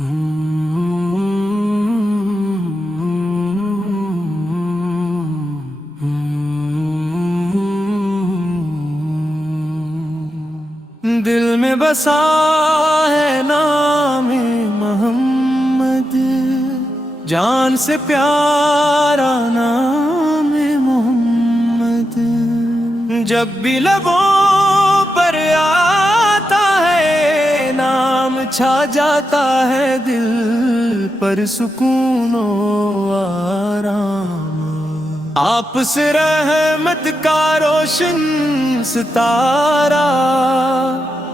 دل میں بسا ہے نام محمد، جان سے پیارا نام محمد، جب بھی لبوں پر آتا ہے نام چھا جاتا ہے دل پر سکون و آرام۔ آپ سے رحمت کا روشن ستارہ،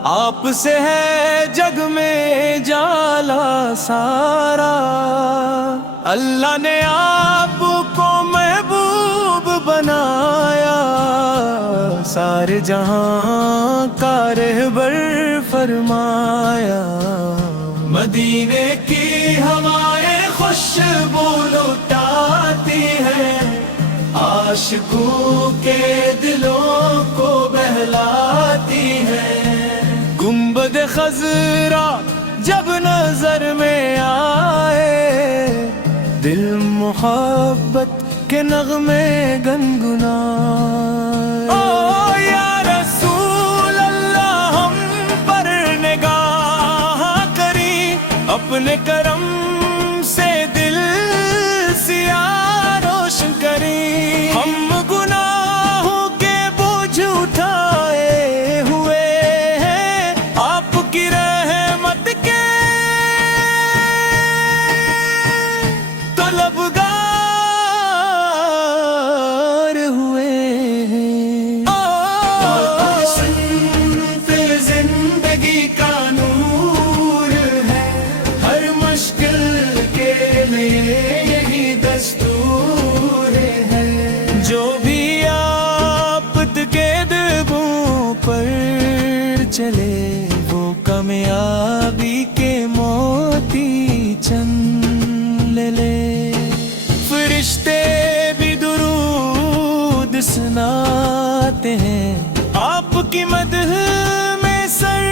آپ سے ہے جگ میں جالا سارا۔ اللہ نے آپ کو محبوب بنایا، سارے جہاں کا رہبر فرمایا۔ مدینے کی ہوائیں خوشبو لٹاتی ہیں، عاشقوں کے دلوں کو بہلاتی ہے۔ گنبد خضرا جب نظر میں آئے، دل محبت کے نغمے گنگنائے۔ او یا رسول اللہ، ہم پر نگاہ کری، اپنے کرم سے دل سیاہ روشن کری۔ ہم گناہوں کے بوجھ اٹھائے ہوئے ہیں، آپ کی رحمت کے طلبگار ہوئے ہیں۔ صنف زندگی کا نور ہے، ہر مشکل کے لیے یہی دستور ہے۔ جو بھی آفت کے دربوں پر چلے، وہ کامیابی کے موتی چند لے لے۔ فرشتے بھی درود سناتے ہیں، آپ کی مدح میں سر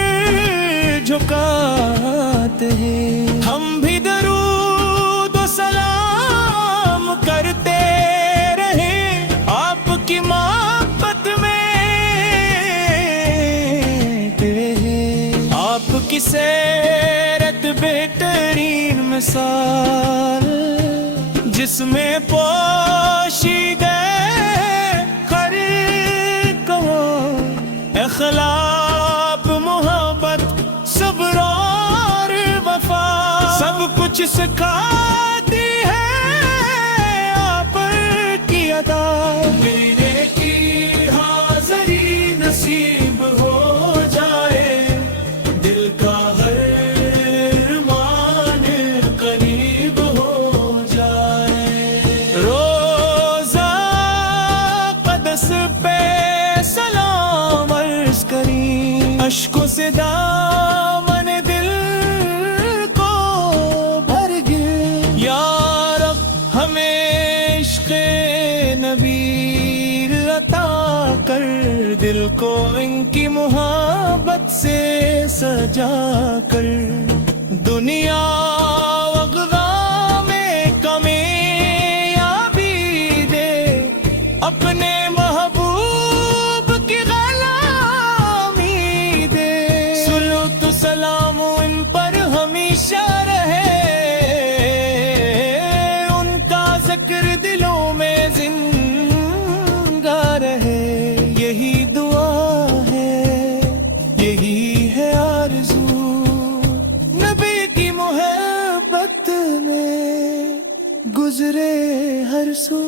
جھکاتے ہیں۔ ہم بھی درود و سلام کرتے رہیں، آپ کی محبت میں رہیں۔ آپ کی سیرت بہترین مثال، جس میں پوشیدہ اخلاق، محبت، صبر اور وفا، سب کچھ سکھاتی ہے آپ کی عطا۔ میرے کی حاضری نصیب ہو جائے، دل کا ہر ارمان قریب ہو جائے۔ روزہ قدس پہ اشکوں سے دامن دل کو بھر گئے۔ یا رب ہمیں عشق نبی عطا کر، دل کو ان کی محبت سے سجا کر۔ دنیا وغدا میں کامیابی دے، اپنے محبوب کی سلام ان پر ہمیشہ رہے، ان کا ذکر دلوں میں زندہ رہے۔ یہی دعا ہے، یہی ہے آرزو، نبی کی محبت میں گزرے ہر سو۔